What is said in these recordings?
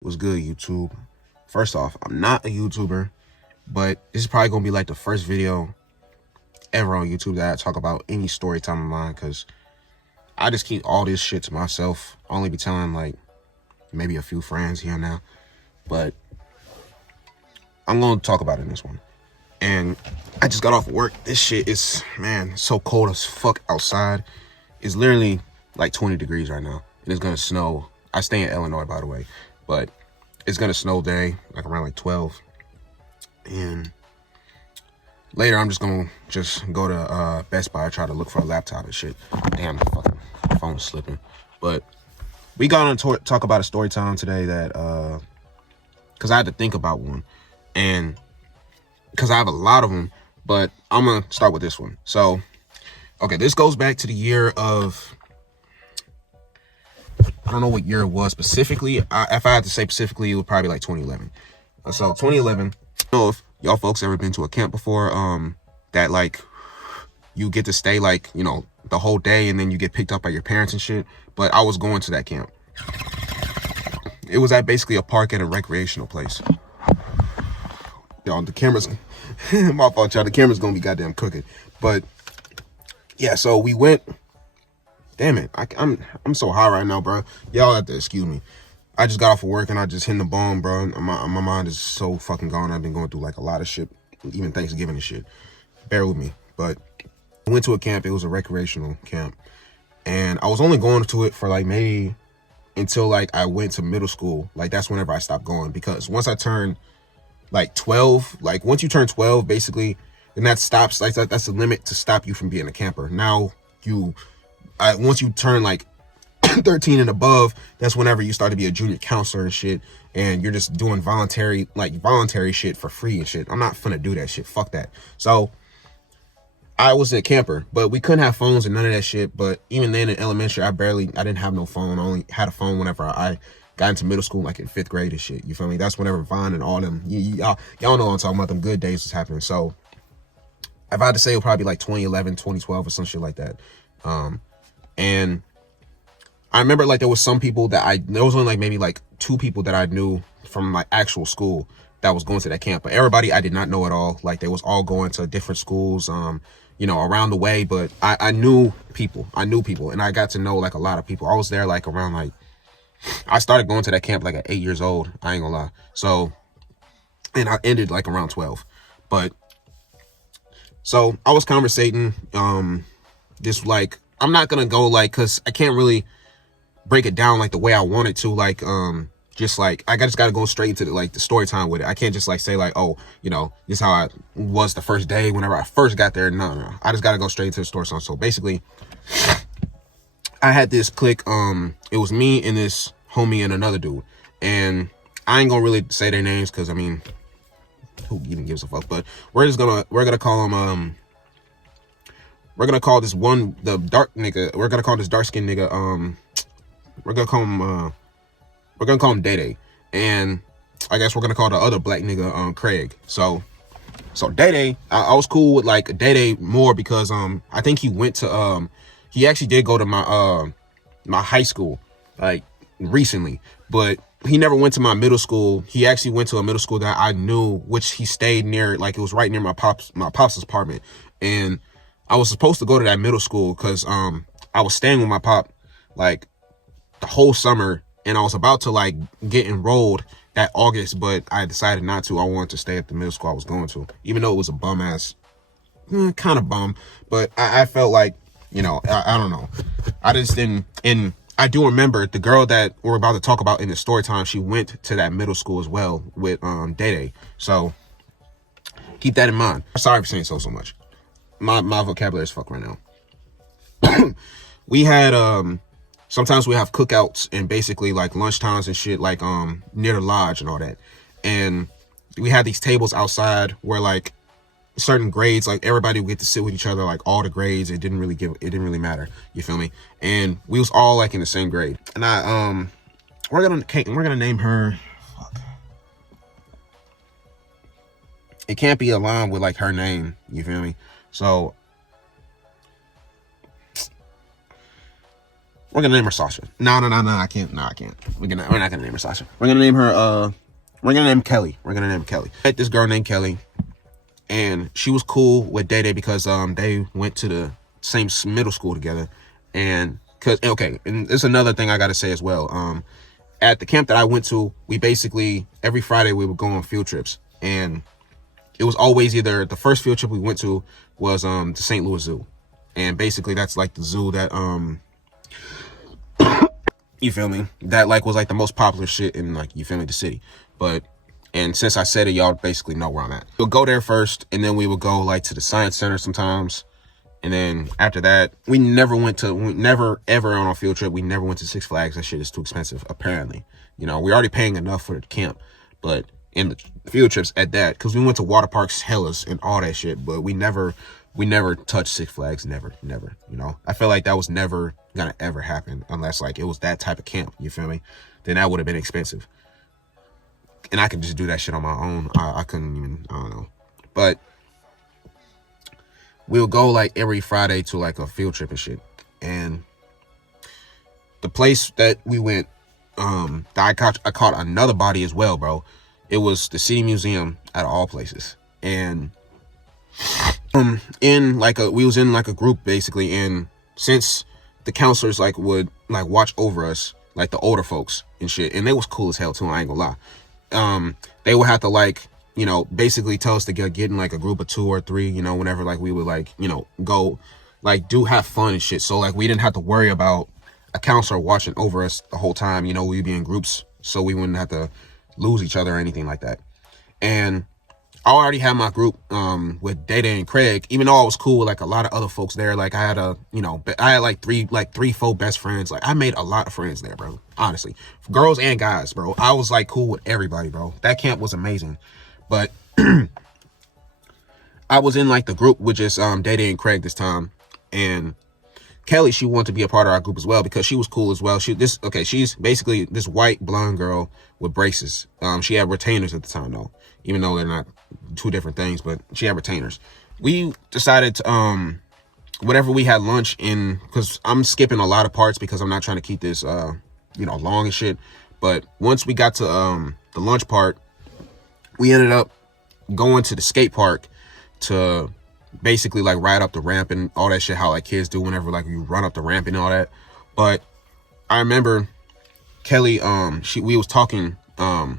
What's good, YouTube? First off, I'm not a YouTuber, but this is probably gonna be like the first video ever on YouTube that I talk about any story time of mine, because I just keep all this shit to myself. I only be telling like maybe a few friends here and now, but I'm gonna talk about it in this one. And I just got off work. This shit is, man, so cold as fuck outside. It's literally like 20 degrees right now, and it's gonna snow. I stay in Illinois, by the way, but it's gonna snow day, like around like 12. And later, I'm just gonna go to Best Buy, try to look for a laptop and shit. Damn, the fucking phone's slipping. But we got on to talk about a story time today that, cause I had to think about one, and cause I have a lot of them, but I'm gonna start with this one. So, okay, this goes back to the year of, I don't know what year it was specifically. If I had to say specifically, it would probably be like 2011. So 2011, I don't know if y'all folks ever been to a camp before, that like you get to stay like, you know, the whole day and then you get picked up by your parents and shit. But I was going to that camp. It was at basically a park at a recreational place. Y'all, the camera's, my fault, y'all, the camera's gonna be goddamn cooking. But yeah, so we went. Damn it, I'm so high right now, bro. Y'all have to excuse me. I just got off of work and I just hit the bone, bro. My mind is so fucking gone. I've been going through like a lot of shit, even Thanksgiving and shit. Bear with me. But I went to a camp. It was a recreational camp, and I was only going to it for like maybe until like I went to middle school. Like that's whenever I stopped going, because once I turned like 12, like once you turn 12, basically, then that stops. Like that's the limit to stop you from being a camper. Now once you turn like 13 and above, that's whenever you start to be a junior counselor and shit, and you're just doing voluntary shit for free and shit. I'm not finna do that shit. Fuck that. So I was a camper, but we couldn't have phones and none of that shit. But even then in elementary, I didn't have no phone. I only had a phone whenever I got into middle school, like in 5th grade and shit. You feel me? That's whenever Vine and all them, y'all know what I'm talking about, them good days was happening. So if I had to say, it would probably be like 2011, 2012 or some shit like that. And I remember like there was some people that there was only like maybe like 2 people that I knew from my actual school that was going to that camp. But everybody I did not know at all. Like they was all going to different schools, you know, around the way. But I knew people. And I got to know like a lot of people. I was there like around like, I started going to that camp like at 8 years old. I ain't gonna lie. So, and I ended like around 12. But so I was conversating, this like, I'm not gonna go like, cause I can't really break it down like the way I wanted to, like just like I just gotta go straight into the story time with it. I can't just like say like, oh, you know, this is how I was the first day whenever I first got there. No. I just gotta go straight into the story time. So basically, I had this clique, it was me and this homie and another dude. And I ain't gonna really say their names, cause I mean, who even gives a fuck? But we're gonna call them we're gonna call this one the dark nigga, we're gonna call this dark skinned nigga, we're gonna call him Day Day, and I guess we're gonna call the other black nigga Craig. So Day Day, I was cool with like Day Day more because I think he went to he actually did go to my my high school like recently, but he never went to my middle school. He actually went to a middle school that I knew, which he stayed near, like it was right near my pop's apartment, and I was supposed to go to that middle school because I was staying with my pop like the whole summer, and I was about to like get enrolled that August, but I decided not to. I wanted to stay at the middle school I was going to, even though it was a bum ass, kind of bum, but I felt like, you know, I don't know. I just didn't, and I do remember the girl that we're about to talk about in the story time, she went to that middle school as well with Day Day. So keep that in mind. Sorry for saying so much. My vocabulary is fuck right now. We had sometimes we have cookouts and basically like lunchtimes and shit, like near the lodge and all that. And we had these tables outside where like certain grades, like everybody would get to sit with each other, like all the grades. It didn't really matter. You feel me? And we was all like in the same grade. And we're gonna name her. Fuck. It can't be aligned with like her name. You feel me? So We're gonna name her Sasha. No, I can't. No, I can't. We're not gonna name her Sasha. We're gonna name her. We're gonna name Kelly. We're gonna name Kelly. I met this girl named Kelly, and she was cool with Day Day because they went to the same middle school together, and and there's another thing I gotta say as well. At the camp that I went to, we basically every Friday we would go on field trips, and it was always either the first field trip we went to was the St. Louis Zoo, and basically that's like the zoo that you feel me, that like was like the most popular shit in like, you feel me, the city. But and since I said it, y'all basically know where I'm at. We'll go there first, and then we would go like to the science center sometimes. And then after that, we never ever on a field trip. We never went to Six Flags. That shit is too expensive, apparently. You know, we're already paying enough for the camp, but in the field trips at that, because we went to water parks, hellas, and all that shit, but we never touched Six Flags. Never. You know, I feel like that was never gonna ever happen unless like it was that type of camp. You feel me? Then that would have been expensive, and I could just do that shit on my own. I couldn't even. I don't know, but we'll go like every Friday to like a field trip and shit. And the place that we went, I caught another body as well, bro. It was the City Museum out of all places. And we was in like a group basically, and since the counselors like would like watch over us, like the older folks and shit, and they was cool as hell too, I ain't gonna lie. They would have to like, you know, basically tell us to get in like a group of 2 or 3, you know, whenever like we would like, you know, go like have fun and shit. So like we didn't have to worry about a counselor watching over us the whole time. You know, we'd be in groups so we wouldn't have to lose each other or anything like that. And I already had my group with Data and Craig, even though I was cool with like a lot of other folks there. Like I had like three, 4 best friends. Like I made a lot of friends there, bro. Honestly, girls and guys, bro. I was like cool with everybody, bro. That camp was amazing. But I was in like the group with just Data and Craig this time, and Kelly, she wanted to be a part of our group as well because she was cool as well. She's basically this white blonde girl with braces. She had retainers at the time though, even though they're not 2 different things, but she had retainers. We decided to whatever we had lunch in, because I'm skipping a lot of parts because I'm not trying to keep this long and shit. But once we got to the lunch part, we ended up going to the skate park to basically like ride up the ramp and all that shit, how like kids do whenever like you run up the ramp and all that. But I remember Kelly, we was talking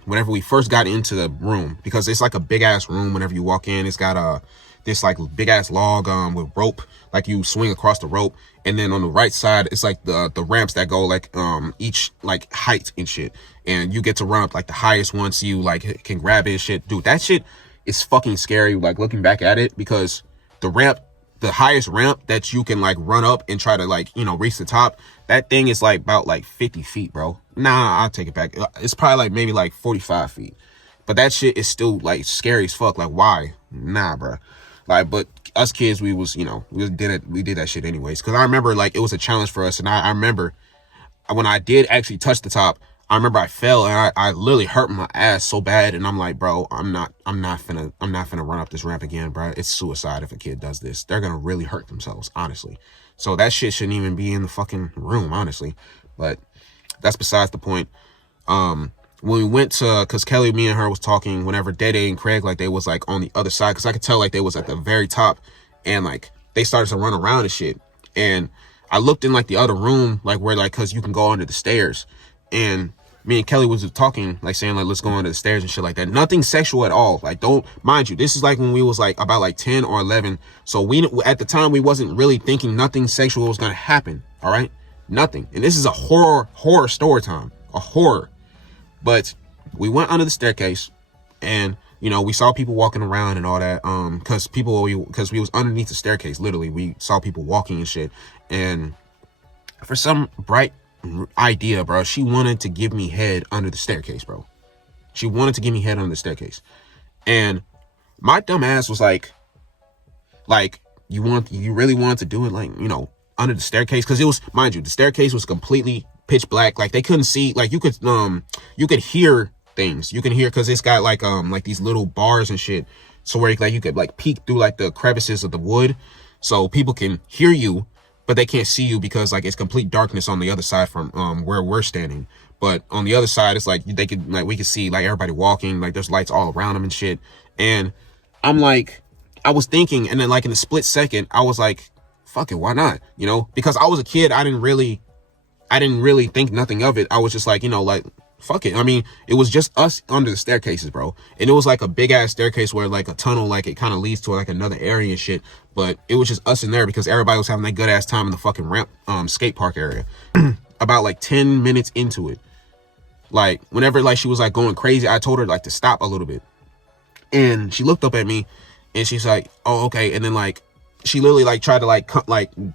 whenever we first got into the room, because it's like a big ass room. Whenever you walk in, it's got this like big ass log with rope, like you swing across the rope, and then on the right side it's like the ramps that go like each like height and shit, and you get to run up like the highest one so you like can grab it and shit. Dude, that shit is fucking scary like looking back at it, because the highest ramp that you can like run up and try to like, you know, reach the top, that thing is like about like 50 feet, bro. Nah, I'll take it back. It's probably like maybe like 45 feet. But that shit is still like scary as fuck. Like, why? Nah, bro. Like, but us kids, we did that shit anyways. Cause I remember like it was a challenge for us. And I remember when I did actually touch the top, I remember I fell and I literally hurt my ass so bad. And I'm like, bro, I'm not finna run up this ramp again, bro. It's suicide if a kid does this. They're gonna really hurt themselves, honestly. So that shit shouldn't even be in the fucking room, honestly. But that's besides the point. When we went to, cause Kelly, me and her was talking whenever Dede and Craig, like they was like on the other side. Cause I could tell like they was at the very top, and like they started to run around and shit. And I looked in like the other room, like where like, cause you can go under the stairs, and me and Kelly was talking, like saying like, let's go under the stairs and shit like that. Nothing sexual at all. Like, don't, mind you, this is like when we was like about like 10 or 11. So we, at the time, we wasn't really thinking nothing sexual was going to happen. All right. Nothing. And this is a horror story time, a horror. But we went under the staircase, and, you know, we saw people walking around and all that. Cause we was underneath the staircase. Literally, we saw people walking and shit. And for some bright idea, bro, she wanted to give me head under the staircase, bro. She wanted to give me head under the staircase. And my dumb ass was like, you really wanted to do it, like, you know, under the staircase? Because it was, mind you, the staircase was completely pitch black. Like they couldn't see, like you could hear things. You can hear, because it's got like these little bars and shit, so where like you could like peek through like the crevices of the wood, so people can hear you, but they can't see you because like it's complete darkness on the other side from where we're standing. But on the other side, it's like they could like we could see like everybody walking, like there's lights all around them and shit. And I'm like, I was thinking, and then like in a split second, I was like, fuck it, why not? You know, because I was a kid, I didn't really think nothing of it. I was just like, you know, like, fuck it. I mean, it was just us under the staircases, bro. And it was like a big ass staircase where like a tunnel, like it kind of leads to like another area and shit. But it was just us in there because everybody was having that good ass time in the fucking ramp, skate park area. About like 10 minutes into it, like whenever like she was like going crazy, I told her like to stop a little bit. And she looked up at me and she's like, oh, okay. And then like, she literally like tried to like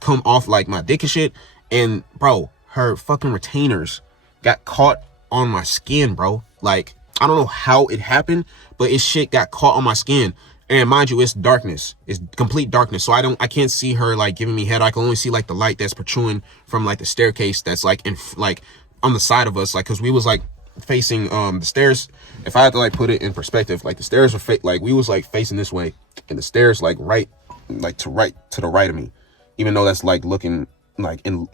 come off like my dick and shit. And bro, her fucking retainers got caught on my skin, bro. Like, I don't know how it happened, but it shit got caught on my skin. And mind you, it's darkness. It's complete darkness. So I can't see her like giving me head. I can only see like the light that's protruding from like the staircase that's like in like on the side of us. Like, cause we was like facing the stairs. If I had to like put it in perspective, like the stairs were like we was like facing this way and the stairs like to the right of me, even though that's like looking like in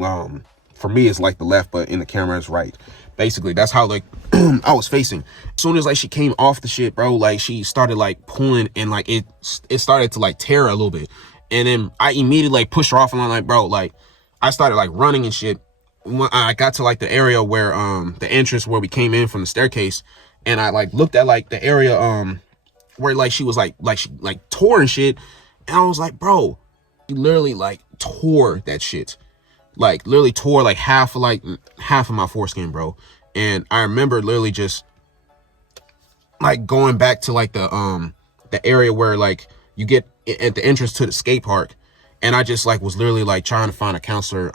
for me it's like the left, but in the camera it's right. Basically that's how like I was facing. As soon as like she came off the shit, bro, like she started like pulling and like it started to like tear a little bit. And then I immediately like pushed her off and I'm like, bro, like I started like running and shit. When I got to like the area where the entrance where we came in from the staircase, and I like looked at like the area where like she was like she like tore and shit. And I was like, bro, she literally like tore that shit. Like literally tore like half of my foreskin, bro. And I remember literally just like going back to like the area where like you get at the entrance to the skate park. And I just like was literally like trying to find a counselor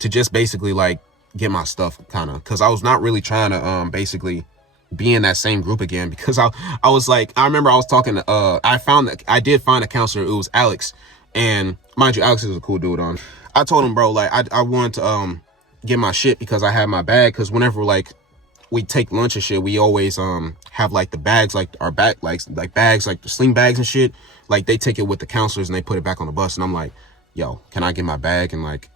to just basically like get my stuff kind of, because I was not really trying to basically be in that same group again, because I was like, I remember I was talking to I did find a counselor. It was Alex, and mind you, Alex is a cool dude. I told him, bro, like I wanted to get my shit because I had my bag, because whenever like we take lunch and shit, we always have like the bags, like our back like bags, like the sling bags and shit, like they take it with the counselors and they put it back on the bus. And I'm like, yo, can I get my bag? And like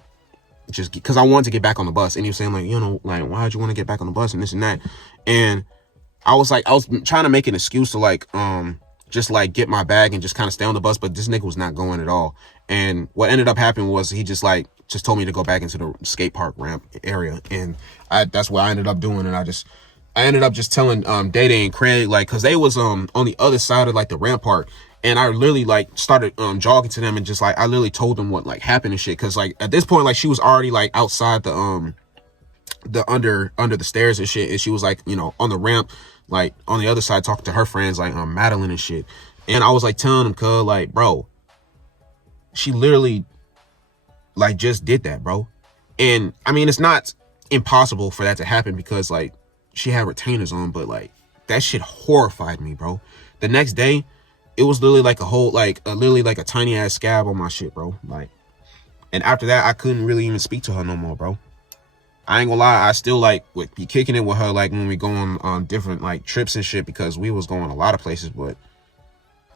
just because I wanted to get back on the bus. And he was saying like, you know, like why'd you want to get back on the bus and this and that. And I was trying to make an excuse to like just like get my bag and just kind of stay on the bus, but this nigga was not going at all. And what ended up happening was he just told me to go back into the skate park ramp area, and that's what I ended up doing. And I ended up just telling Day Day and Craig, like, cause they was on the other side of like the ramp park, and I literally like started jogging to them and just like I literally told them what like happened and shit, cause like at this point like she was already like outside the under the stairs and shit, and she was like, you know, on the ramp like on the other side talking to her friends like Madeline and shit. And I was like telling them, cuz like, bro, she literally like just did that, bro. And I mean, it's not impossible for that to happen because like she had retainers on, but like that shit horrified me, bro. The next day it was literally like a whole literally like a tiny ass scab on my shit, bro. Like, and after that I couldn't really even speak to her no more, bro. I ain't gonna lie, I still like would be kicking it with her like when we go on different like trips and shit, because we was going a lot of places, but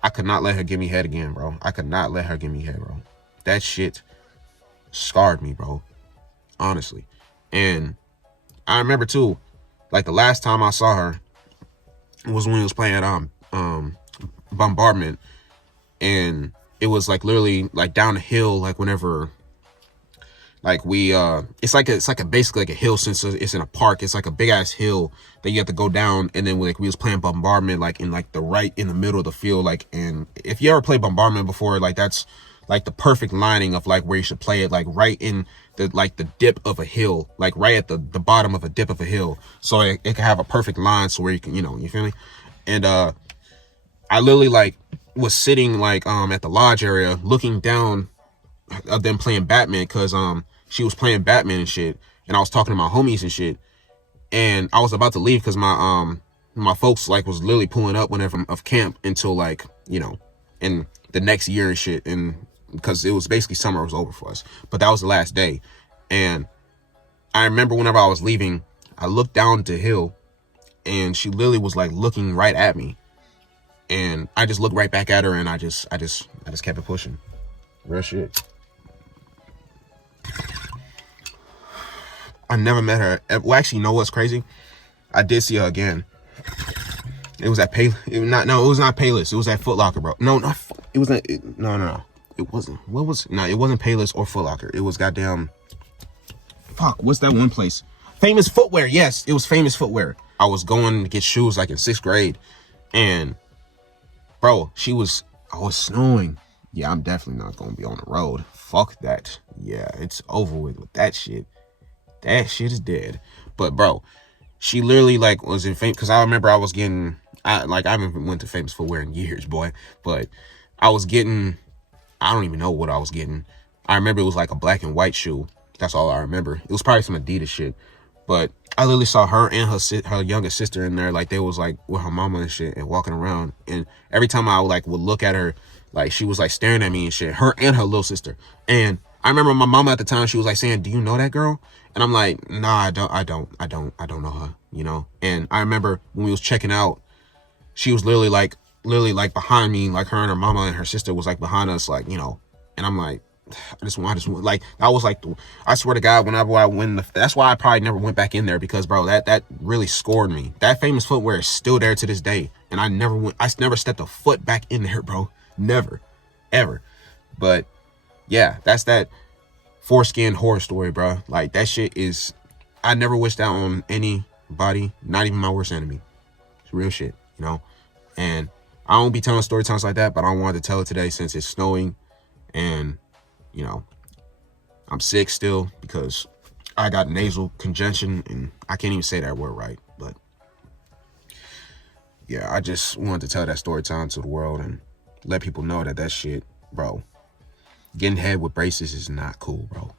I could not let her give me head again, bro. I could not let her give me head, bro. That shit scarred me, bro. Honestly. And I remember too, like the last time I saw her was when we was playing at Bombardment, and it was like literally like down the hill, like whenever like we it's like basically like a hill, since it's in a park. It's like a big ass hill that you have to go down, and then like we was playing Bombardment like in like the right in the middle of the field. Like, and if you ever played Bombardment before, like that's like the perfect lining of like where you should play it, like right in the like the dip of a hill, like right at the bottom of a dip of a hill, so it can have a perfect line so where you can, you know, you feel me. And I literally like was sitting like at the lodge area looking down of them playing Batman, because she was playing Batman and shit, and I was talking to my homies and shit, and I was about to leave because my folks like was literally pulling up whenever of camp until like, you know, in the next year and shit, and because it was basically summer was over for us, but that was the last day. And I remember whenever I was leaving, I looked down the hill and she literally was like looking right at me, and I just looked right back at her, and I just kept it pushing. Real shit. I never met her. Well, actually, you know what's crazy? I did see her again. It was at Payless. It was not Payless. It was at Foot Locker, bro. No, not. It was not. No. It wasn't. What was? No, it wasn't Payless or Foot Locker. It was goddamn. Fuck. What's that one place? Famous Footwear. Yes, it was Famous Footwear. I was going to get shoes like in 6th grade, and bro, I was snowing. Yeah, I'm definitely not gonna be on the road. Fuck that. Yeah, it's over with that shit. That shit is dead. But bro, she literally like was in fame because I remember I was getting. I haven't went to Famous Footwear in years, boy. But I was getting. I don't even know what I was getting. I remember it was like a black and white shoe. That's all I remember. It was probably some Adidas shit. But I literally saw her and her youngest sister in there. Like they was like with her mama and shit and walking around. And every time I would look at her, like she was like staring at me and shit. Her and her little sister. And I remember my mama at the time, she was like saying, "Do you know that girl?" And I'm like, "Nah, I don't know her," you know? And I remember when we was checking out, she was literally like behind me, like her and her mama and her sister was like behind us, like, you know, and I'm like, I just want like, I was like, I swear to God, whenever I win, that's why I probably never went back in there because bro, that really scored me. That Famous Footwear is still there to this day. And I never stepped a foot back in there, bro. Never, ever. But yeah, that's that foreskin horror story, bro. Like that shit is, I never wish that on anybody, not even my worst enemy. It's real shit, you know? And I don't be telling story times like that, but I wanted to tell it today since it's snowing and, you know, I'm sick still because I got nasal congestion and I can't even say that word right. But yeah, I just wanted to tell that story time to the world and let people know that shit, bro, getting head with braces is not cool, bro.